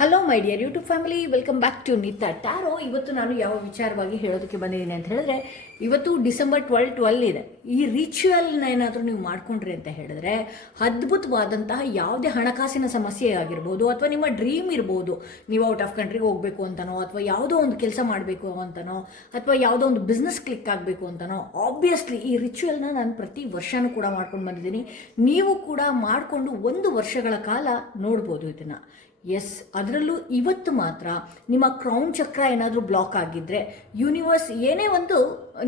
Hello my dear YouTube family, welcome back to Nita tarot. ಇವತ್ತು ನಾನು ಯಾವ ವಿಚಾರವಾಗಿ ಹೇಳೋದಕ್ಕೆ ಬಂದಿದ್ದೀನಿ ಅಂತ ಹೇಳಿದ್ರೆ, ಇವತ್ತು ಡಿಸೆಂಬರ್ 12 ಇದೆ. ಈ ರಿಚುವಲ್ನ ಏನಾದರೂ ನೀವು ಮಾಡ್ಕೊಂಡ್ರಿ ಅಂತ ಹೇಳಿದ್ರೆ ಅದ್ಭುತವಾದಂತಹ ಯಾವುದೇ ಹಣಕಾಸಿನ ಸಮಸ್ಯೆ ಆಗಿರ್ಬೋದು, ಅಥವಾ ನಿಮ್ಮ ಡ್ರೀಮ್ ಇರ್ಬೋದು, ನೀವು ಔಟ್ ಆಫ್ ಕಂಟ್ರಿಗೆ ಹೋಗಬೇಕು ಅಂತನೋ, ಅಥವಾ ಯಾವುದೋ ಒಂದು ಕೆಲಸ ಮಾಡಬೇಕು ಅಂತನೋ, ಅಥವಾ ಯಾವುದೋ ಒಂದು ಬಿಸ್ನೆಸ್ ಕ್ಲಿಕ್ ಆಗಬೇಕು ಅಂತನೋ, ಆಬ್ವಿಯಸ್ಲಿ ಈ ರಿಚುವಲ್ನ ನಾನು ಪ್ರತಿ ವರ್ಷನೂ ಕೂಡ ಮಾಡ್ಕೊಂಡು ಬಂದಿದ್ದೀನಿ. ನೀವು ಕೂಡ ಮಾಡಿಕೊಂಡು 1 ವರ್ಷಗಳ ಕಾಲ ನೋಡ್ಬೋದು ಇದನ್ನು. ಎಸ್, ಅದರಲ್ಲೂ ಇವತ್ತು ಮಾತ್ರ ನಿಮ್ಮ ಕ್ರೌನ್ ಚಕ್ರ ಏನಾದರೂ ಬ್ಲಾಕ್ ಆಗಿದ್ದರೆ ಯೂನಿವರ್ಸ್ ಏನೇ ಒಂದು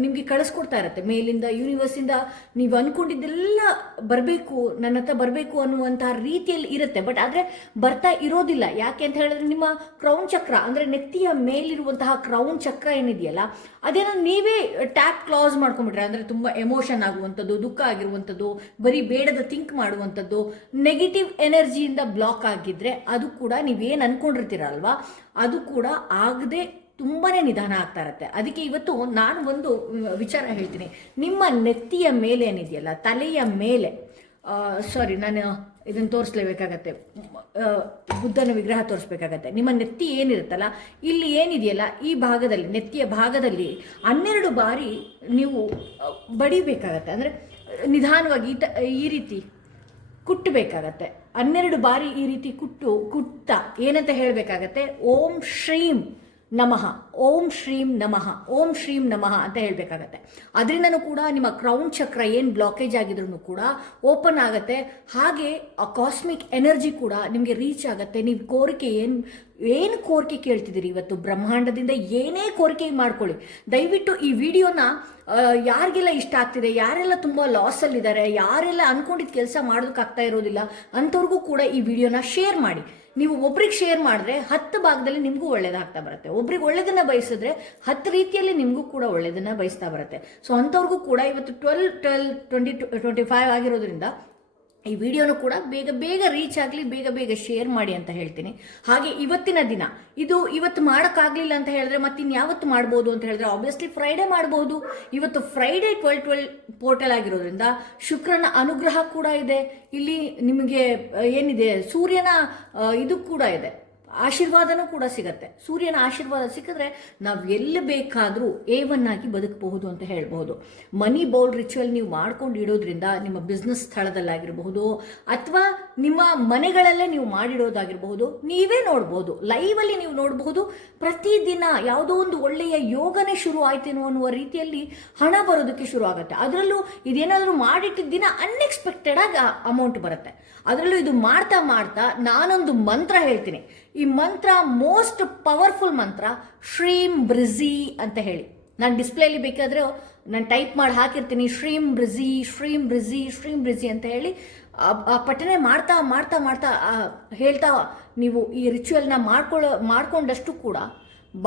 ನಿಮಗೆ ಕಳಿಸ್ಕೊಡ್ತಾ ಇರುತ್ತೆ ಮೇಲಿಂದ, ಯೂನಿವರ್ಸಿಂದ. ನೀವು ಅಂದ್ಕೊಂಡಿದ್ದೆಲ್ಲ ಬರಬೇಕು, ನನ್ನ ಹತ್ರ ಬರಬೇಕು ಅನ್ನುವಂತಹ ರೀತಿಯಲ್ಲಿ ಇರುತ್ತೆ. ಬಟ್ ಆದರೆ ಬರ್ತಾ ಇರೋದಿಲ್ಲ. ಯಾಕೆ ಅಂತ ಹೇಳಿದ್ರೆ ನಿಮ್ಮ ಕ್ರೌನ್ ಚಕ್ರ ಅಂದರೆ ನೆತ್ತಿಯ ಮೇಲಿರುವಂತಹ ಕ್ರೌನ್ ಚಕ್ರ ಏನಿದೆಯಲ್ಲ, ಅದೇನೋ ನೀವೇ ಟ್ಯಾಪ್ ಕ್ಲಾಸ್ ಮಾಡ್ಕೊಂಡ್ಬಿಟ್ರೆ, ಅಂದರೆ ತುಂಬ ಎಮೋಷನ್ ಆಗುವಂಥದ್ದು, ದುಃಖ ಆಗಿರುವಂಥದ್ದು, ಬರೀ ಬೇಡದ ಥಿಂಕ್ ಮಾಡುವಂಥದ್ದು, ನೆಗೆಟಿವ್ ಎನರ್ಜಿಯಿಂದ ಬ್ಲಾಕ್ ಆಗಿದ್ದರೆ ಅದು ಕೂಡ ನೀವೇನು ಅನ್ಕೊಂಡಿರ್ತೀರಲ್ವಾ, ಅದು ಕೂಡ ಆಗದೆ ತುಂಬಾ ನಿಧಾನ ಆಗ್ತಾ ಇರುತ್ತೆ. ಅದಕ್ಕೆ ಇವತ್ತು ನಾನು ಒಂದು ವಿಚಾರ ಹೇಳ್ತೀನಿ. ನಿಮ್ಮ ನೆತ್ತಿಯ ಮೇಲೆ ಏನಿದೆಯಲ್ಲ, ತಲೆಯ ಮೇಲೆ, ನಾನು ಇದನ್ನು ತೋರಿಸ್ಲೇಬೇಕಾಗತ್ತೆ, ಬುದ್ಧನ ವಿಗ್ರಹ ತೋರಿಸ್ಬೇಕಾಗತ್ತೆ. ನಿಮ್ಮ ನೆತ್ತಿ ಏನಿರುತ್ತಲ್ಲ, ಇಲ್ಲಿ ಏನಿದೆಯಲ್ಲ, ಈ ಭಾಗದಲ್ಲಿ, ನೆತ್ತಿಯ ಭಾಗದಲ್ಲಿ 12 ಬಾರಿ ನೀವು ಬಡಿಬೇಕಾಗತ್ತೆ. ಅಂದರೆ ನಿಧಾನವಾಗಿ ಈ ರೀತಿ ಕುಟ್ಟಬೇಕಾಗತ್ತೆ. 12 ಬಾರಿ ಈ ರೀತಿ ಕುಟ್ಟ ಏನಂತ ಹೇಳಬೇಕಾಗತ್ತೆ, ಓಂ ಶ್ರೀಂ ನಮಃ, ಓಂ ಶ್ರೀಂ ನಮಃ, ಓಂ ಶ್ರೀಂ ನಮಃ ಅಂತ ಹೇಳಬೇಕಾಗತ್ತೆ. ಅದರಿಂದನೂ ಕೂಡ ನಿಮ್ಮ ಕ್ರೌನ್ ಚಕ್ರ ಏನು ಬ್ಲಾಕೇಜ್ ಆಗಿದ್ರೂ ಕೂಡ ಓಪನ್ ಆಗುತ್ತೆ. ಹಾಗೆ ಆ ಕಾಸ್ಮಿಕ್ ಎನರ್ಜಿ ಕೂಡ ನಿಮಗೆ ರೀಚ್ ಆಗುತ್ತೆ. ನೀವು ಕೋರಿಕೆ ಏನು ಕೋರಿಕೆ ಕೇಳ್ತಿದ್ದೀರಿ ಇವತ್ತು, ಬ್ರಹ್ಮಾಂಡದಿಂದ ಏನೇ ಕೋರಿಕೆ ಮಾಡ್ಕೊಳ್ಳಿ. ದಯವಿಟ್ಟು ಈ ವಿಡಿಯೋನ ಯಾರಿಗೆಲ್ಲ ಇಷ್ಟ ಆಗ್ತಿದೆ, ಯಾರೆಲ್ಲ ತುಂಬ ಲಾಸಲ್ಲಿದ್ದಾರೆ, ಯಾರೆಲ್ಲ ಅಂದ್ಕೊಂಡಿದ್ದ ಕೆಲಸ ಮಾಡೋದಕ್ಕಾಗ್ತಾ ಇರೋದಿಲ್ಲ ಅಂಥವ್ರಿಗೂ ಕೂಡ ಈ ವಿಡಿಯೋನ ಶೇರ್ ಮಾಡಿ. ನೀವು ಒಬ್ರಿಗೆ ಶೇರ್ ಮಾಡಿದ್ರೆ 10 ಭಾಗದಲ್ಲಿ ನಿಮಗೂ ಒಳ್ಳೇದಾಗ್ತಾ ಬರುತ್ತೆ. ಒಬ್ರಿಗೆ ಒಳ್ಳೇದನ್ನ ಬಯಸಿದ್ರೆ 10 ರೀತಿಯಲ್ಲಿ ನಿಮಗೂ ಕೂಡ ಒಳ್ಳೇದನ್ನ ಬಯಸ್ತಾ ಬರುತ್ತೆ. ಸೊ ಅಂಥವ್ರಿಗೂ ಕೂಡ ಇವತ್ತು 12/12/2025 ಆಗಿರೋದ್ರಿಂದ ಈ ವಿಡಿಯೋನು ಕೂಡ ಬೇಗ ರೀಚ್ ಆಗಲಿ, ಬೇಗ ಶೇರ್ ಮಾಡಿ ಅಂತ ಹೇಳ್ತೀನಿ. ಹಾಗೆ ಇವತ್ತಿನ ದಿನ ಇವತ್ತು ಮಾಡೋಕ್ಕಾಗಲಿಲ್ಲ ಅಂತ ಹೇಳಿದ್ರೆ ಮತ್ತಿನ್ಯಾವತ್ತು ಮಾಡ್ಬೋದು ಅಂತ ಹೇಳಿದ್ರೆ, ಆಬ್ವಿಯಸ್ಲಿ ಫ್ರೈಡೇ ಮಾಡ್ಬೋದು. ಇವತ್ತು ಫ್ರೈಡೇ 12/12 ಪೋರ್ಟಲ್ ಆಗಿರೋದ್ರಿಂದ ಶುಕ್ರನ ಅನುಗ್ರಹ ಕೂಡ ಇದೆ. ಇಲ್ಲಿ ನಿಮಗೆ ಏನಿದೆ, ಸೂರ್ಯನ ಇದು ಕೂಡ ಇದೆ, ಆಶೀರ್ವಾದನೂ ಕೂಡ ಸಿಗತ್ತೆ. ಸೂರ್ಯನ ಆಶೀರ್ವಾದ ಸಿಕ್ಕಿದ್ರೆ ನಾವು ಎಲ್ಲಿ ಬೇಕಾದರೂ A1 ಆಗಿ ಬದುಕಬಹುದು ಅಂತ ಹೇಳ್ಬಹುದು. ಮನಿ ಬೌಲ್ ರಿಚುವಲ್ ನೀವು ಮಾಡ್ಕೊಂಡು ಇಡೋದ್ರಿಂದ ನಿಮ್ಮ ಬಿಸ್ನೆಸ್ ಸ್ಥಳದಲ್ಲಾಗಿರಬಹುದು, ಅಥವಾ ನಿಮ್ಮ ಮನೆಗಳಲ್ಲೇ ನೀವು ಮಾಡಿಡೋದಾಗಿರಬಹುದು, ನೀವೇ ನೋಡ್ಬೋದು, ಲೈವಲ್ಲಿ ನೀವು ನೋಡಬಹುದು. ಪ್ರತಿದಿನ ಯಾವುದೋ ಒಂದು ಒಳ್ಳೆಯ ಯೋಗನೇ ಶುರು ಆಯ್ತೇನೋ ಅನ್ನುವ ರೀತಿಯಲ್ಲಿ ಹಣ ಬರೋದಕ್ಕೆ ಶುರು ಆಗುತ್ತೆ. ಅದರಲ್ಲೂ ಇದೇನಾದರೂ ಮಾಡಿಟ್ಟಿದ್ದ ದಿನ ಅನ್ಎಕ್ಸ್ಪೆಕ್ಟೆಡ್ ಆಗಿ ಅಮೌಂಟ್ ಬರುತ್ತೆ. ಅದರಲ್ಲೂ ಇದು ಮಾಡ್ತಾ ನಾನೊಂದು ಮಂತ್ರ ಹೇಳ್ತೀನಿ. ಈ ಮಂತ್ರ ಮೋಸ್ಟ್ ಪವರ್ಫುಲ್ ಮಂತ್ರ, ಶ್ರೀಂ ಬ್ರಿಜಿ ಅಂತ ಹೇಳಿ. ನಾನು ಡಿಸ್ಪ್ಲೇಲಿ ಬೇಕಾದರೆ ನಾನು ಟೈಪ್ ಮಾಡಿ ಹಾಕಿರ್ತೀನಿ, ಶ್ರೀಂ ಬ್ರಿಜಿ, ಶ್ರೀಂ ಬ್ರಿಜಿ, ಶ್ರೀಂ ಬ್ರಿಜಿ ಅಂತ ಹೇಳಿ ಆ ಪಠನೆ ಮಾಡ್ತಾ ಹೇಳ್ತಾ ನೀವು ಈ ರಿಚುವಲ್ನ ಮಾಡ್ಕೊಂಡಷ್ಟು ಕೂಡ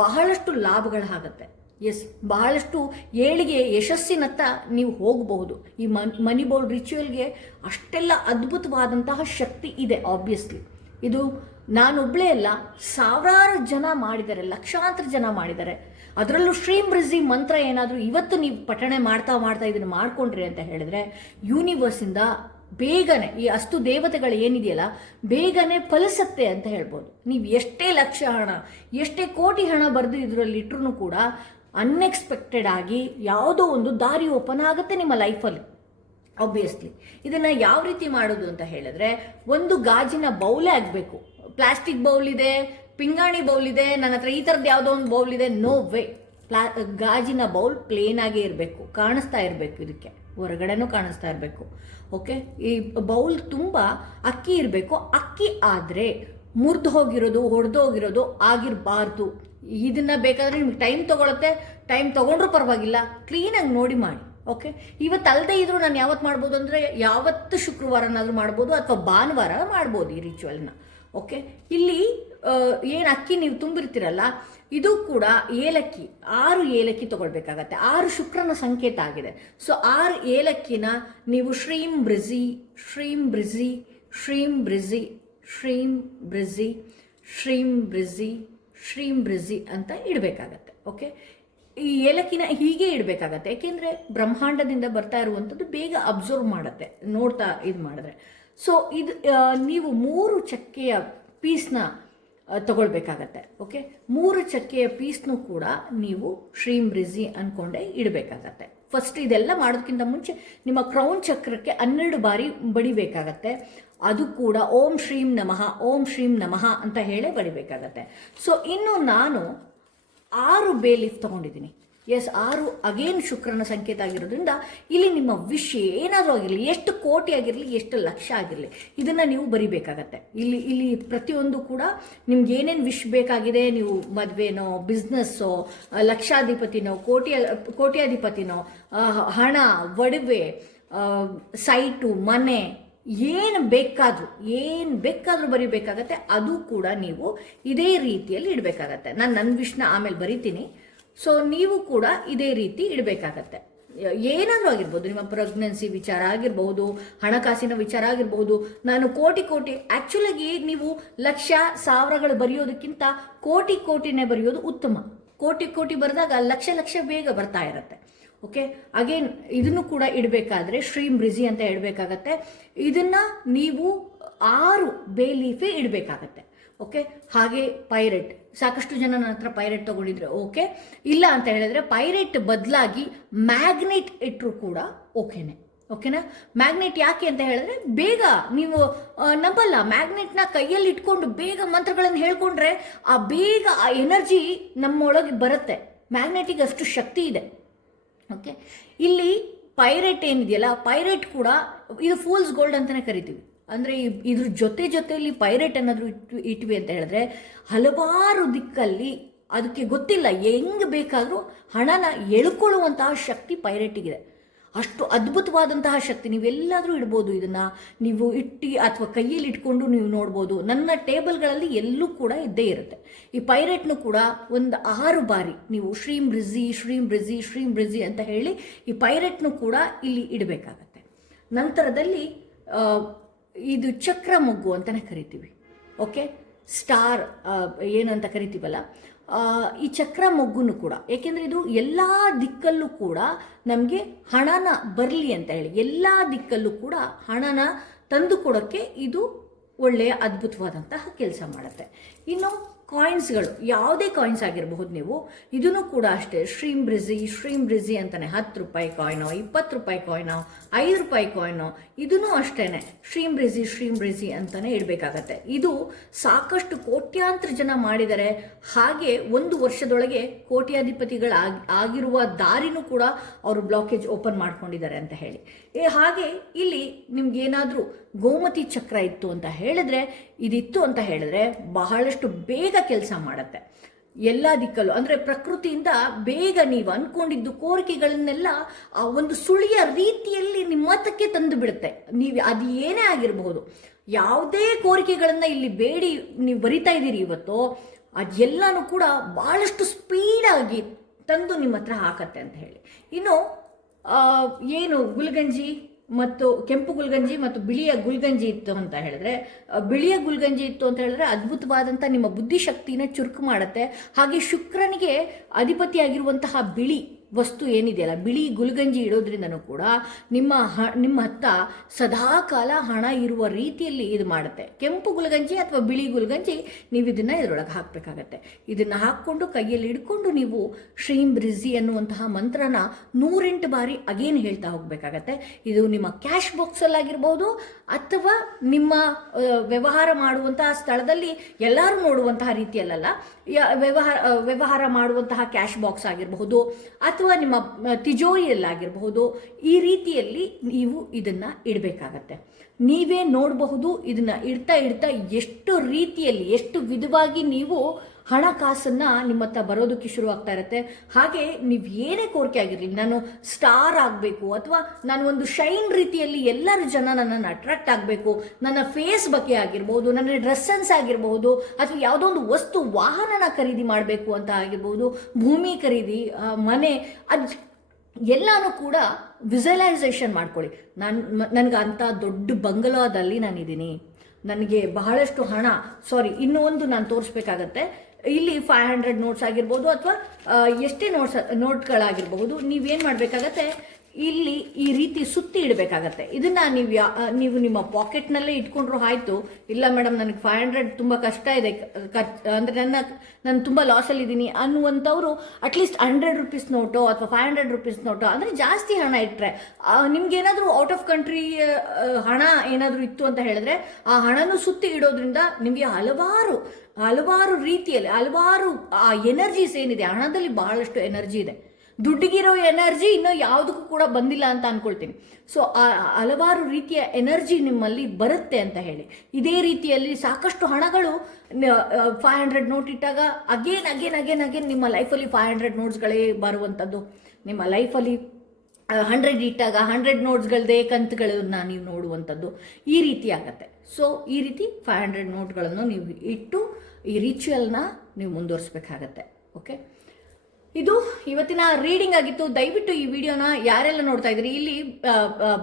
ಬಹಳಷ್ಟು ಲಾಭಗಳಾಗತ್ತೆ. ಎಸ್, ಬಹಳಷ್ಟು ಏಳಿಗೆ, ಯಶಸ್ಸಿನತ್ತ ನೀವು ಹೋಗಬಹುದು. ಈ ಮನಿ ಬೌಲ್ ರಿಚುವಲ್ಗೆ ಅಷ್ಟೆಲ್ಲ ಅದ್ಭುತವಾದಂತಹ ಶಕ್ತಿ ಇದೆ. ಆಬ್ವಿಯಸ್ಲಿ ಇದು ನಾನೊಬ್ಬಳೇ ಅಲ್ಲ, ಸಾವಿರಾರು ಜನ ಮಾಡಿದ್ದಾರೆ, ಲಕ್ಷಾಂತರ ಜನ ಮಾಡಿದ್ದಾರೆ. ಅದರಲ್ಲೂ ಶ್ರೀಂ ಬ್ರಿಜಿ ಮಂತ್ರ ಏನಾದರೂ ಇವತ್ತು ನೀವು ಪಠಣೆ ಮಾಡ್ತಾ ಇದನ್ನು ಮಾಡ್ಕೊಂಡ್ರಿ ಅಂತ ಹೇಳಿದ್ರೆ ಯೂನಿವರ್ಸಿಂದ ಬೇಗನೆ ಈ ಅಷ್ಟು ದೇವತೆಗಳು ಏನಿದೆಯಲ್ಲ ಬೇಗನೆ ಫಲಿಸುತ್ತೆ ಅಂತ ಹೇಳ್ಬೋದು. ನೀವು ಎಷ್ಟೇ ಲಕ್ಷ ಹಣ, ಎಷ್ಟೇ ಕೋಟಿ ಹಣ ಬರೆದು ಇದರಲ್ಲಿ ಇಟ್ಟರೂ ಕೂಡ ಅನ್ಎಕ್ಸ್ಪೆಕ್ಟೆಡ್ ಆಗಿ ಯಾವುದೋ ಒಂದು ದಾರಿ ಓಪನ್ ಆಗುತ್ತೆ ನಿಮ್ಮ ಲೈಫಲ್ಲಿ. ಆಬ್ವಿಯಸ್ಲಿ ಇದನ್ನು ಯಾವ ರೀತಿ ಮಾಡೋದು ಅಂತ ಹೇಳಿದ್ರೆ, ಒಂದು ಗಾಜಿನ ಬೌಲೇ ಆಗಬೇಕು. ಪ್ಲಾಸ್ಟಿಕ್ ಬೌಲ್ ಇದೆ, ಪಿಂಗಾಣಿ ಬೌಲ್ ಇದೆ, ನನ್ನ ಹತ್ರ ಈ ಥರದ್ದು ಯಾವುದೋ ಒಂದು ಬೌಲ್ ಇದೆ, ನೋ ವೇ. ಗಾಜಿನ ಬೌಲ್ ಪ್ಲೇನ್ ಆಗೇ ಇರಬೇಕು, ಕಾಣಿಸ್ತಾ ಇರಬೇಕು, ಇದಕ್ಕೆ ಹೊರಗಡೆನೂ ಕಾಣಿಸ್ತಾ ಇರಬೇಕು. ಓಕೆ, ಈ ಬೌಲ್ ತುಂಬ ಅಕ್ಕಿ ಇರಬೇಕು. ಅಕ್ಕಿ ಆದರೆ ಮುರಿದು ಹೋಗಿರೋದು, ಹೊಡೆದು ಹೋಗಿರೋದು ಆಗಿರಬಾರ್ದು. ಇದನ್ನು ಬೇಕಾದರೆ ನಿಮ್ಗೆ ಟೈಮ್ ತೊಗೊಳುತ್ತೆ, ಟೈಮ್ ತೊಗೊಂಡ್ರೂ ಪರವಾಗಿಲ್ಲ, ಕ್ಲೀನಾಗಿ ನೋಡಿ ಮಾಡಿ. ಓಕೆ, ಇವತ್ತು ಅಲ್ಲದೆ ಇದ್ರೂ ನಾನು ಯಾವತ್ತು ಮಾಡ್ಬೋದು ಅಂದರೆ, ಯಾವತ್ತು ಶುಕ್ರವಾರನಾದರೂ ಮಾಡ್ಬೋದು, ಅಥವಾ ಭಾನುವಾರ ಮಾಡ್ಬೋದು ಈ ರಿಚುವಲ್ನ. ಓಕೆ, ಇಲ್ಲಿ ಏನು ಅಕ್ಕಿ ನೀವು ತುಂಬಿರ್ತೀರಲ್ಲ, ಇದು ಕೂಡ ಏಲಕ್ಕಿ, 6 ಏಲಕ್ಕಿ ತೊಗೊಳ್ಬೇಕಾಗತ್ತೆ. 6 ಶುಕ್ರನ ಸಂಕೇತ ಆಗಿದೆ. ಸೊ 6 ಏಲಕ್ಕಿನ ನೀವು ಶ್ರೀಂ ಬ್ರಿಜಿ, ಶ್ರೀಂ ಬ್ರಿಜಿ, ಶ್ರೀಂ ಬ್ರಿಜಿ, ಶ್ರೀಂ ಬ್ರಿಜಿ, ಶ್ರೀಂ ಬ್ರಿಜಿ, ಶ್ರೀಂ ಬ್ರಿಜಿ ಅಂತ ಇಡಬೇಕಾಗತ್ತೆ. ಓಕೆ, ಈ ಏಲಕ್ಕಿನ ಹೀಗೆ ಇಡಬೇಕಾಗತ್ತೆ. ಏಕೆಂದರೆ ಬ್ರಹ್ಮಾಂಡದಿಂದ ಬರ್ತಾ ಇರುವಂಥದ್ದು ಬೇಗ ಅಬ್ಸರ್ವ್ ಮಾಡುತ್ತೆ, ನೋಡ್ತಾ ಇದು ಮಾಡಿದ್ರೆ. ಸೊ ಇದು ನೀವು 3 ಚಕ್ಕೆಯ ಪೀಸ್ನ ತಗೊಳ್ಬೇಕಾಗತ್ತೆ. ಓಕೆ, 3 ಚಕ್ಕೆಯ ಪೀಸ್ನು ಕೂಡ ನೀವು ಶ್ರೀಂ ಬ್ರಿಜಿ ಅಂದ್ಕೊಂಡೆ ಇಡಬೇಕಾಗತ್ತೆ. ಫಸ್ಟ್ ಇದೆಲ್ಲ ಮಾಡೋದಕ್ಕಿಂತ ಮುಂಚೆ ನಿಮ್ಮ ಕ್ರೌನ್ ಚಕ್ರಕ್ಕೆ 12 ಬಾರಿ ಬಡಿಬೇಕಾಗತ್ತೆ. ಅದು ಕೂಡ ಓಂ ಶ್ರೀಂ ನಮಃ ಓಂ ಶ್ರೀಂ ನಮಃ ಅಂತ ಹೇಳೇ ಬಡಿಬೇಕಾಗತ್ತೆ. ಸೊ ಇನ್ನು ನಾನು 6 ಬೇ ಲೀಫ್ ತೊಗೊಂಡಿದ್ದೀನಿ. ಎಸ್, 6 ಅಗೇನ್ ಶುಕ್ರನ ಸಂಕೇತ ಆಗಿರೋದ್ರಿಂದ ಇಲ್ಲಿ ನಿಮ್ಮ ವಿಶ್ ಏನಾದರೂ ಆಗಿರಲಿ, ಎಷ್ಟು ಕೋಟಿ ಆಗಿರಲಿ, ಎಷ್ಟು ಲಕ್ಷ ಆಗಿರಲಿ, ಇದನ್ನು ನೀವು ಬರಿಬೇಕಾಗತ್ತೆ. ಇಲ್ಲಿ ಪ್ರತಿಯೊಂದು ಕೂಡ ನಿಮ್ಗೆ ಏನೇನು ವಿಶ್ ಬೇಕಾಗಿದೆ, ನೀವು ಮದುವೆನೋ, ಬಿಸ್ನೆಸ್ಸೋ, ಲಕ್ಷಾಧಿಪತಿನೋ, ಕೋಟ್ಯಾಧಿಪತಿನೋ, ಹಣ, ಒಡವೆ, ಸೈಟು, ಮನೆ, ಏನು ಬೇಕಾದರೂ ಬರಿಬೇಕಾಗತ್ತೆ. ಅದು ಕೂಡ ನೀವು ಇದೇ ರೀತಿಯಲ್ಲಿ ಇಡಬೇಕಾಗತ್ತೆ. ನಾನು ನನ್ನ ವಿಷ್ನ ಆಮೇಲೆ ಬರಿತೀನಿ. ಸೊ ನೀವು ಕೂಡ ಇದೇ ರೀತಿ ಇಡಬೇಕಾಗತ್ತೆ. ಏನಾದರೂ ಆಗಿರ್ಬೋದು, ನಿಮ್ಮ ಪ್ರೆಗ್ನೆನ್ಸಿ ವಿಚಾರ ಆಗಿರಬಹುದು, ಹಣಕಾಸಿನ ವಿಚಾರ ಆಗಿರಬಹುದು. ನಾನು ಕೋಟಿ ಆ್ಯಕ್ಚುಲಾಗಿ ನೀವು ಲಕ್ಷ ಸಾವಿರಗಳು ಬರೆಯೋದಕ್ಕಿಂತ ಕೋಟಿನೇ ಬರೆಯೋದು ಉತ್ತಮ. ಕೋಟಿ ಬರೆದಾಗ ಲಕ್ಷ ಬೇಗ ಬರ್ತಾ ಇರುತ್ತೆ. ಓಕೆ, ಅಗೇನ್ ಇದನ್ನು ಕೂಡ ಇಡಬೇಕಾದ್ರೆ ಶ್ರೀಂ ಬ್ರಿಜಿ ಅಂತ ಇಡಬೇಕಾಗತ್ತೆ. ಇದನ್ನು ನೀವು 6 ಬೇ ಲೀಫೇ ಇಡಬೇಕಾಗತ್ತೆ. ಓಕೆ, ಹಾಗೆ ಪೈರೆಟ್, ಸಾಕಷ್ಟು ಜನ ನನ್ನ ಹತ್ರ ಪೈರೆಟ್ ತೊಗೊಂಡಿದ್ರೆ ಓಕೆ, ಇಲ್ಲ ಅಂತ ಹೇಳಿದ್ರೆ ಪೈರೆಟ್ ಬದಲಾಗಿ ಮ್ಯಾಗ್ನೆಟ್ ಇಟ್ಟರು ಕೂಡ ಓಕೆನಾ. ಮ್ಯಾಗ್ನೆಟ್ ಯಾಕೆ ಅಂತ ಹೇಳಿದ್ರೆ ಬೇಗ ನೀವು ನಂಬಲ್ಲ, ಮ್ಯಾಗ್ನೆಟ್ನ ಕೈಯಲ್ಲಿ ಇಟ್ಕೊಂಡು ಬೇಗ ಮಂತ್ರಗಳನ್ನು ಹೇಳ್ಕೊಂಡ್ರೆ ಬೇಗ ಆ ಎನರ್ಜಿ ನಮ್ಮೊಳಗೆ ಬರುತ್ತೆ. ಮ್ಯಾಗ್ನೆಟಿಗೆ ಅಷ್ಟು ಶಕ್ತಿ ಇದೆ. ಓಕೆ, ಇಲ್ಲಿ ಪೈರೆಟ್ ಏನಿದೆಯಲ್ಲ, ಪೈರೆಟ್ ಕೂಡ ಇದು ಫೂಲ್ಸ್ ಗೋಲ್ಡ್ ಅಂತಲೇ ಕರಿತೀವಿ. ಅಂದರೆ ಇದ್ರ ಜೊತೆಯಲ್ಲಿ ಪೈರೆಟ್ ಅನ್ನೋದು ಇಟ್ವಿ ಅಂತ ಹೇಳಿದ್ರೆ ಹಲವಾರು ದಿಕ್ಕಲ್ಲಿ ಅದಕ್ಕೆ ಗೊತ್ತಿಲ್ಲ ಹೆಂಗೆ ಬೇಕಾದರೂ ಹಣನ ಎಳ್ಕೊಳ್ಳುವಂತಹ ಶಕ್ತಿ ಪೈರೆಟಿಗಿದೆ. ಅಷ್ಟು ಅದ್ಭುತವಾದಂತಹ ಶಕ್ತಿ. ನೀವೆಲ್ಲಾದರೂ ಇಡ್ಬೋದು. ಇದನ್ನು ನೀವು ಇಟ್ಟು ಅಥವಾ ಕೈಯಲ್ಲಿ ಇಟ್ಕೊಂಡು ನೀವು ನೋಡ್ಬೋದು. ನನ್ನ ಟೇಬಲ್ಗಳಲ್ಲಿ ಎಲ್ಲೂ ಕೂಡ ಇದ್ದೇ ಇರುತ್ತೆ. ಈ ಪೈರೆಟ್ನು ಕೂಡ ಒಂದು 6 ಬಾರಿ ನೀವು ಶ್ರೀಂ ಬ್ರಿಜಿ ಅಂತ ಹೇಳಿ ಈ ಪೈರೆಟ್ನು ಕೂಡ ಇಲ್ಲಿ ಇಡಬೇಕಾಗತ್ತೆ. ನಂತರದಲ್ಲಿ ಇದು ಚಕ್ರ ಮೊಗ್ಗು ಅಂತಲೇ ಕರಿತೀವಿ. ಓಕೆ, ಸ್ಟಾರ್ ಏನಂತ ಕರಿತೀವಲ್ಲ, ಈ ಚಕ್ರ ಮೊಗ್ಗುನು ಕೂಡ, ಏಕೆಂದರೆ ಇದು ಎಲ್ಲ ದಿಕ್ಕಲ್ಲೂ ಕೂಡ ನಮಗೆ ಹಣನ ಬರಲಿ ಅಂತ ಹೇಳಿ, ಎಲ್ಲ ದಿಕ್ಕಲ್ಲೂ ಕೂಡ ಹಣನ ತಂದು ಕೊಡೋಕ್ಕೆ ಇದು ಒಳ್ಳೆಯ ಅದ್ಭುತವಾದಂತಹ ಕೆಲಸ ಮಾಡುತ್ತೆ. ಇನ್ನು ಕಾಯಿನ್ಸ್ಗಳು, ಯಾವುದೇ ಕಾಯಿನ್ಸ್ ಆಗಿರಬಹುದು, ನೀವು ಇದನ್ನು ಕೂಡ ಅಷ್ಟೇ ಶ್ರೀಂ ಬ್ರಿಜಿ ಅಂತಾನೆ 10 ರೂಪಾಯಿ ಕಾಯಿನೋ, 20 ರೂಪಾಯಿ ಕಾಯಿನೋ, 5 ರೂಪಾಯಿ ಕಾಯಿನೋ, ಇದನ್ನು ಅಷ್ಟೇನೆ ಶ್ರೀಂ ಬ್ರಿಜಿ ಅಂತಾನೆ ಇಡಬೇಕಾಗತ್ತೆ. ಇದು ಸಾಕಷ್ಟು ಕೋಟ್ಯಾಂತರ ಜನ ಮಾಡಿದ್ದಾರೆ. ಹಾಗೆ 1 ವರ್ಷದೊಳಗೆ ಕೋಟ್ಯಾಧಿಪತಿಗಳಾಗಿರುವ ದಾರಿನೂ ಕೂಡ ಅವರು ಬ್ಲಾಕೇಜ್ ಓಪನ್ ಮಾಡ್ಕೊಂಡಿದ್ದಾರೆ ಅಂತ ಹೇಳಿ. ಹಾಗೆ ಇಲ್ಲಿ ನಿಮ್ಗೇನಾದರೂ ಗೋಮತಿ ಚಕ್ರ ಇತ್ತು ಅಂತ ಹೇಳಿದ್ರೆ, ಇದಿತ್ತು ಅಂತ ಹೇಳಿದ್ರೆ ಬಹಳಷ್ಟು ಬೇಗ ಕೆಲಸ ಮಾಡುತ್ತೆ ಎಲ್ಲ ದಿಕ್ಕಲ್ಲೂ. ಅಂದರೆ ಪ್ರಕೃತಿಯಿಂದ ಬೇಗ ನೀವು ಅಂದ್ಕೊಂಡಿದ್ದು ಕೋರಿಕೆಗಳನ್ನೆಲ್ಲ ಒಂದು ಸುಳಿಯ ರೀತಿಯಲ್ಲಿ ನಿಮ್ಮ ಮತಕ್ಕೆ ತಂದು ಬಿಡುತ್ತೆ. ನೀವು ಅದು ಏನೇ ಆಗಿರಬಹುದು, ಯಾವುದೇ ಕೋರಿಕೆಗಳನ್ನು ಇಲ್ಲಿ ಬೇಡಿ ನೀವು ಬರಿತಾ ಇದ್ದೀರಿ ಇವತ್ತು, ಅದೆಲ್ಲನೂ ಕೂಡ ಭಾಳಷ್ಟು ಸ್ಪೀಡಾಗಿ ತಂದು ನಿಮ್ಮ ಹತ್ರ ಹಾಕತ್ತೆ ಅಂತ ಹೇಳಿ. ಇನ್ನು ಏನು ಗುಲ್ಗಂಜಿ ಮತ್ತು ಕೆಂಪು ಗುಲ್ಗಂಜಿ ಮತ್ತು ಬಿಳಿಯ ಗುಲ್ಗಂಜಿ ಇತ್ತು ಅಂತ ಹೇಳಿದ್ರೆ, ಬಿಳಿಯ ಗುಲ್ಗಂಜಿ ಇತ್ತು ಅಂತ ಹೇಳಿದ್ರೆ ಅದ್ಭುತವಾದಂಥ ನಿಮ್ಮ ಬುದ್ಧಿಶಕ್ತಿನ ಚುರುಕು ಮಾಡುತ್ತೆ. ಹಾಗೆ ಶುಕ್ರನಿಗೆ ಅಧಿಪತಿಯಾಗಿರುವಂತಹ ಬಿಳಿ ವಸ್ತು ಏನಿದೆಯಲ್ಲ, ಬಿಳಿ ಗುಲ್ಗಂಜಿ ಇಡೋದ್ರಿಂದನೂ ಕೂಡ ನಿಮ್ಮ ಹತ್ತ ಸದಾಕಾಲ ಹಣ ಇರುವ ರೀತಿಯಲ್ಲಿ ಇದು ಮಾಡುತ್ತೆ. ಕೆಂಪು ಗುಲ್ಗಂಜಿ ಅಥವಾ ಬಿಳಿ ಗುಲ್ಗಂಜಿ ನೀವು ಇದನ್ನು ಇದರೊಳಗೆ ಹಾಕಬೇಕಾಗತ್ತೆ. ಇದನ್ನು ಹಾಕ್ಕೊಂಡು ಕೈಯಲ್ಲಿ ಇಟ್ಕೊಂಡು ನೀವು ಶ್ರೀಂ ಬ್ರಿಜಿ ಅನ್ನುವಂತಹ ಮಂತ್ರನ 108 ಬಾರಿ ಅಗೇನ್ ಹೇಳ್ತಾ ಹೋಗಬೇಕಾಗತ್ತೆ. ಇದು ನಿಮ್ಮ ಕ್ಯಾಶ್ ಬಾಕ್ಸಲ್ಲಾಗಿರ್ಬೋದು ಅಥವಾ ನಿಮ್ಮ ವ್ಯವಹಾರ ಮಾಡುವಂತಹ ಸ್ಥಳದಲ್ಲಿ ಎಲ್ಲರೂ ನೋಡುವಂತಹ ರೀತಿಯಲ್ಲ, ವ್ಯವಹಾರ ಮಾಡುವಂತಹ ಕ್ಯಾಶ್ ಬಾಕ್ಸ್ ಆಗಿರಬಹುದು ಅಥವಾ ನಿಮ್ಮ ತಿಜೋರಿಯಲ್ಲಾಗಿರಬಹುದು. ಈ ರೀತಿಯಲ್ಲಿ ನೀವು ಇದನ್ನು ಇಡಬೇಕಾಗತ್ತೆ. ನೀವೇ ನೋಡಬಹುದು ಇದನ್ನು ಇಡ್ತಾ ಎಷ್ಟು ರೀತಿಯಲ್ಲಿ, ಎಷ್ಟು ವಿಧವಾಗಿ ನೀವು ಹಣಕಾಸನ್ನು ನಿಮ್ಮ ಹತ್ರ ಬರೋದಕ್ಕೆ ಶುರುವಾಗ್ತಾ ಇರುತ್ತೆ. ಹಾಗೆ ನೀವು ಏನೇ ಕೋರಿಕೆ ಆಗಿರಲಿ, ನಾನು ಸ್ಟಾರ್ ಆಗಬೇಕು ಅಥವಾ ನಾನು ಒಂದು ಶೈನ್ ರೀತಿಯಲ್ಲಿ ಎಲ್ಲರ ಜನ ನನ್ನನ್ನು ಅಟ್ರಾಕ್ಟ್ ಆಗಬೇಕು, ನನ್ನ ಫೇಸ್ ಬಗ್ಗೆ ಆಗಿರ್ಬೋದು, ನನ್ನ ಡ್ರೆಸ್ ಸೆನ್ಸ್ ಆಗಿರಬಹುದು, ಅಥವಾ ಯಾವುದೋ ಒಂದು ವಸ್ತು ವಾಹನನ ಖರೀದಿ ಮಾಡಬೇಕು ಅಂತ ಆಗಿರ್ಬೋದು, ಭೂಮಿ ಖರೀದಿ, ಮನೆ, ಅದು ಎಲ್ಲನೂ ಕೂಡ ವಿಜುವಲೈಸೇಷನ್ ಮಾಡ್ಕೊಳ್ಳಿ. ನನಗೆ ಅಂಥ ದೊಡ್ಡ ಬಂಗಲಾದಲ್ಲಿ ನಾನಿದ್ದೀನಿ, ನನಗೆ ಬಹಳಷ್ಟು ಹಣ, ಇನ್ನೂ ಒಂದು ನಾನು ತೋರಿಸ್ಬೇಕಾಗತ್ತೆ. ಇಲ್ಲಿ 500 ನೋಟ್ಸ್ ಆಗಿರ್ಬೋದು ಅಥವಾ ಎಷ್ಟೇ ನೋಟ್ಸ್ಗಳಾಗಿರ್ಬಹುದು, ನೀವೇನು ಮಾಡಬೇಕಾಗತ್ತೆ, ಇಲ್ಲಿ ಈ ರೀತಿ ಸುತ್ತಿ ಇಡಬೇಕಾಗತ್ತೆ. ಇದನ್ನ ನೀವು ನಿಮ್ಮ ಪಾಕೆಟ್ನಲ್ಲೇ ಇಟ್ಕೊಂಡ್ರು ಆಯ್ತು. ಇಲ್ಲ ಮೇಡಮ್ ನನಗೆ 500 ತುಂಬ ಕಷ್ಟ ಇದೆ, ಅಂದರೆ ನಾನು ತುಂಬ ಲಾಸಲ್ಲಿ ಇದ್ದೀನಿ ಅನ್ನುವಂಥವ್ರು ಅಟ್ಲೀಸ್ಟ್ 100 ರುಪೀಸ್ ನೋಟೋ ಅಥವಾ 500 ರುಪೀಸ್ ನೋಟೋ, ಅಂದರೆ ಜಾಸ್ತಿ ಹಣ ಇಟ್ಟರೆ, ನಿಮ್ಗೇನಾದರೂ ಔಟ್ ಆಫ್ ಕಂಟ್ರಿ ಹಣ ಏನಾದರೂ ಇತ್ತು ಅಂತ ಹೇಳಿದ್ರೆ ಆ ಹಣನೂ ಸುತ್ತಿ ಇಡೋದ್ರಿಂದ ನಿಮಗೆ ಹಲವಾರು ರೀತಿಯಲ್ಲಿ ಹಲವಾರು ಆ ಎನರ್ಜೀಸ್ ಏನಿದೆ, ಹಣದಲ್ಲಿ ಬಹಳಷ್ಟು ಎನರ್ಜಿ ಇದೆ. ದುಡ್ಡಿಗಿರೋ ಎನರ್ಜಿ ಇನ್ನೂ ಯಾವುದಕ್ಕೂ ಕೂಡ ಬಂದಿಲ್ಲ ಅಂತ ಅನ್ಕೊಳ್ತೀನಿ. ಸೊ ಆ ಹಲವಾರು ರೀತಿಯ ಎನರ್ಜಿ ನಿಮ್ಮಲ್ಲಿ ಬರುತ್ತೆ ಅಂತ ಹೇಳಿ. ಇದೇ ರೀತಿಯಲ್ಲಿ ಸಾಕಷ್ಟು ಹಣಗಳು 500 ನೋಟ್ ಇಟ್ಟಾಗ ಅಗೇನ್ ನಿಮ್ಮ ಲೈಫಲ್ಲಿ 500 ನೋಟ್ಸ್ಗಳೇ ಬರುವಂಥದ್ದು. ನಿಮ್ಮ ಲೈಫಲ್ಲಿ 100 ಇಟ್ಟಾಗ 100 ನೋಟ್ಸ್ಗಳದೇ ಕಂತುಗಳನ್ನ ನೀವು ನೋಡುವಂಥದ್ದು ಈ ರೀತಿ ಆಗತ್ತೆ. ಸೊ ಈ ರೀತಿ 500 ನೋಟ್ಗಳನ್ನು ನೀವು ಇಟ್ಟು ಈ ರಿಚುವಲ್ನ ನೀವು ಮುಂದುವರಿಸಬೇಕಾಗತ್ತೆ. ಓಕೆ, ಇದು ಇವತ್ತಿನ ರೀಡಿಂಗ್ ಆಗಿತ್ತು. ದಯವಿಟ್ಟು ಈ ವಿಡಿಯೋನ ಯಾರೆಲ್ಲ ನೋಡ್ತಾ ಇದ್ದೀರಿ, ಇಲ್ಲಿ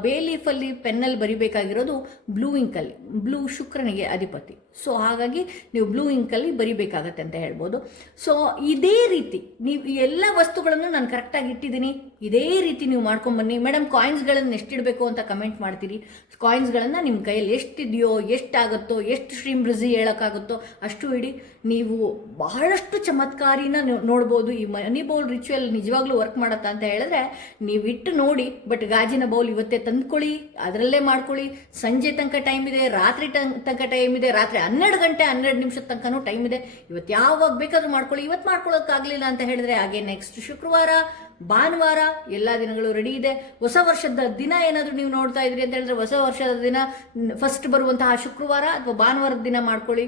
ಬೇ ಲೀಫಲ್ಲಿ ಪೆನ್ನಲ್ಲಿ ಬರಿಬೇಕಾಗಿರೋದು ಬ್ಲೂ ಇಂಕಲ್ಲಿ. ಬ್ಲೂ ಶುಕ್ರನಿಗೆ ಅಧಿಪತಿ. ಸೊ ಹಾಗಾಗಿ ನೀವು ಬ್ಲೂ ಇಂಕಲ್ಲಿ ಬರಿಬೇಕಾಗತ್ತೆ ಅಂತ ಹೇಳ್ಬೋದು. ಸೊ ಇದೇ ರೀತಿ ನೀವು ಈ ಎಲ್ಲ ವಸ್ತುಗಳನ್ನು ನಾನು ಕರೆಕ್ಟಾಗಿ ಇಟ್ಟಿದ್ದೀನಿ, ಇದೇ ರೀತಿ ನೀವು ಮಾಡ್ಕೊಂಬನ್ನಿ. ಮೇಡಮ್ ಕಾಯಿನ್ಸ್ಗಳನ್ನು ಎಷ್ಟಿಡಬೇಕು ಅಂತ ಕಮೆಂಟ್ ಮಾಡ್ತೀರಿ. ಕಾಯಿನ್ಸ್ಗಳನ್ನು ನಿಮ್ಮ ಕೈಯಲ್ಲಿ ಎಷ್ಟಿದೆಯೋ, ಎಷ್ಟಾಗುತ್ತೋ, ಎಷ್ಟು ಶ್ರೀಮ್ ಬ್ರಿಜಿ ಹೇಳೋಕ್ಕಾಗುತ್ತೋ ಅಷ್ಟು ಇಡಿ. ನೀವು ಬಹಳಷ್ಟು ಚಮತ್ಕಾರಿನ ನೋಡ್ಬೋದು. ಈ ಮನಿ ಬೌಲ್ ರಿಚುವಲ್ ನಿಜವಾಗ್ಲೂ ವರ್ಕ್ ಮಾಡತ್ತಾ ಅಂತ ಹೇಳಿದ್ರೆ ನೀವು ಇಟ್ಟು ನೋಡಿ. ಬಟ್ ಗಾಜಿನ ಬೌಲ್ ಇವತ್ತೇ ತಂದ್ಕೊಳ್ಳಿ, ಅದರಲ್ಲೇ ಮಾಡ್ಕೊಳ್ಳಿ. ಸಂಜೆ ತನಕ ಟೈಮ್ ಇದೆ, ರಾತ್ರಿ ತನಕ ಟೈಮ್ ಇದೆ, ರಾತ್ರಿ 12 ಗಂಟೆ 12 ನಿಮಿಷದ ತನಕನೂ ಟೈಮ್ ಇದೆ. ಇವತ್ತು ಯಾವಾಗ ಬೇಕಾದ್ರೂ ಮಾಡ್ಕೊಳ್ಳಿ. ಇವತ್ತು ಮಾಡ್ಕೊಳ್ಳೋಕ್ಕಾಗಲಿಲ್ಲ ಅಂತ ಹೇಳಿದ್ರೆ ಹಾಗೆ ನೆಕ್ಸ್ಟ್ ಶುಕ್ರವಾರ, ಭಾನುವಾರ ಎಲ್ಲ ದಿನಗಳು ರೆಡಿ ಇದೆ. ಹೊಸ ವರ್ಷದ ದಿನ ಏನಾದರೂ ನೀವು ನೋಡ್ತಾ ಇದ್ರಿ ಅಂತ ಹೇಳಿದ್ರೆ ಹೊಸ ವರ್ಷದ ದಿನ ಫಸ್ಟ್ ಬರುವಂತಹ ಶುಕ್ರವಾರ ಅಥವಾ ಭಾನುವಾರದ ದಿನ ಮಾಡ್ಕೊಳ್ಳಿ.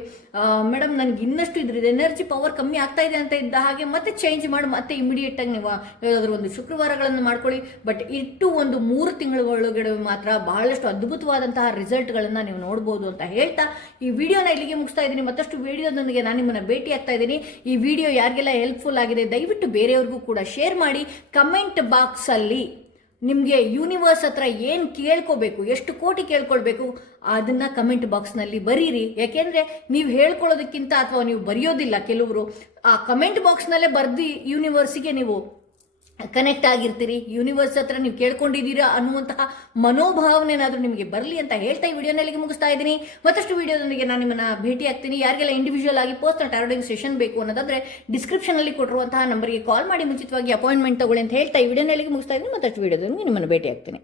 ಮೇಡಮ್ ನನಗೆ ಇನ್ನಷ್ಟು ಇದ್ರದ್ದು ಎನರ್ಜಿ ಪವರ್ ಕಮ್ಮಿ ಆಗ್ತಾ ಇದೆ ಅಂತ ಇದ್ದ ಹಾಗೆ ಮತ್ತೆ ಚೇಂಜ್ ಮಾಡಿ ಮತ್ತೆ ಇಮಿಡಿಯೇಟಾಗಿ ನೀವು ಯಾವುದಾದ್ರೂ ಒಂದು ಶುಕ್ರವಾರಗಳನ್ನು ಮಾಡ್ಕೊಳ್ಳಿ. ಬಟ್ ಇಟ್ಟು ಒಂದು 3 ತಿಂಗಳ ಒಳಗಡೆ ಮಾತ್ರ ಬಹಳಷ್ಟು ಅದ್ಭುತವಾದಂತಹ ರಿಸಲ್ಟ್ಗಳನ್ನು ನೀವು ನೋಡ್ಬೋದು ಅಂತ ಹೇಳ್ತಾ ಈ ವಿಡಿಯೋನ ಇಲ್ಲಿಗೆ ಮುಗಿಸ್ತಾ ಇದ್ದೀನಿ. ಮತ್ತಷ್ಟು ವಿಡಿಯೋದೊಂದಿಗೆ ನಾನು ನಿಮ್ಮನ್ನು ಭೇಟಿ ಆಗ್ತಾ ಇದ್ದೀನಿ. ಈ ವಿಡಿಯೋ ಯಾರಿಗೆಲ್ಲ ಹೆಲ್ಪ್ಫುಲ್ ಆಗಿದೆ ದಯವಿಟ್ಟು ಬೇರೆಯವ್ರಿಗೂ ಕೂಡ ಶೇರ್ ಮಾಡಿ. ಕಮೆಂಟ್ ಬಾಕ್ಸಲ್ಲಿ ನಿಮಗೆ ಯೂನಿವರ್ಸ್ ಹತ್ರ ಏನು ಕೇಳ್ಕೋಬೇಕು, ಎಷ್ಟು ಕೋಟಿ ಕೇಳ್ಕೊಳ್ಬೇಕು ಅದನ್ನು ಕಮೆಂಟ್ ಬಾಕ್ಸ್ನಲ್ಲಿ ಬರೀರಿ. ಯಾಕೆಂದರೆ ನೀವು ಹೇಳ್ಕೊಳ್ಳೋದಕ್ಕಿಂತ ಅಥವಾ ನೀವು ಬರೆಯೋದಿಲ್ಲ, ಕೆಲವರು ಆ ಕಮೆಂಟ್ ಬಾಕ್ಸ್ನಲ್ಲೇ ಬರೆದು ಯೂನಿವರ್ಸಿಗೆ ನೀವು ಕನೆಕ್ಟ್ ಆಗಿರ್ತೀರಿ. ಯೂನಿವರ್ಸ್ ಹತ್ರ ನೀವು ಕೇಳ್ಕೊಂಡಿದ್ದೀರಾ ಅನ್ನುವಂತಹ ಮನೋಭಾವನೆ ಏನಾದರೂ ನಿಮಗೆ ಬರಲಿ ಅಂತ ಹೇಳ್ತಾ ಈ ವಿಡಿಯೋನಲ್ಲಿಗೆ ಮುಗಿಸ್ತಾ ಇದ್ದೀನಿ. ಮತ್ತಷ್ಟು ವಿಡಿಯೋದೊಂದಿಗೆ ನಾನು ನಿಮ್ಮನ್ನು ಭೇಟಿ ಆಗ್ತೀನಿ. ಯಾರಿಗೆಲ್ಲ ಇಂಡಿವಿಜುವಲ್ ಆಗಿ ಪರ್ಸನಲ್ ಟಾರೋಟಿಂಗ್ ಸೆಷನ್ ಬೇಕು ಅನ್ನೋದಾದ್ರೆ ಡಿಸ್ಕ್ರಿಪ್ಷನಲ್ಲಿ ಕೊಟ್ಟಿರುವಂತಹ ನಂಬರ್ಗೆ ಕಾಲ್ ಮಾಡಿ ಮುಂಚಿತವಾಗಿ ಅಪಾಯಿಂಟ್ಮೆಂಟ್ ತಗೊಳ್ಳಿ ಅಂತ ಹೇಳ್ತಾ ಈ ವಿಡಿಯೋನಲ್ಲಿಗೆ ಮುಗಿಸ್ತಾ ಇದ್ದೀನಿ. ಮತ್ತಷ್ಟು ವಿಡಿಯೋದೊಂದಿಗೆ ನಿಮ್ಮನ್ನು ಭೇಟಿ ಆಗ್ತೀನಿ.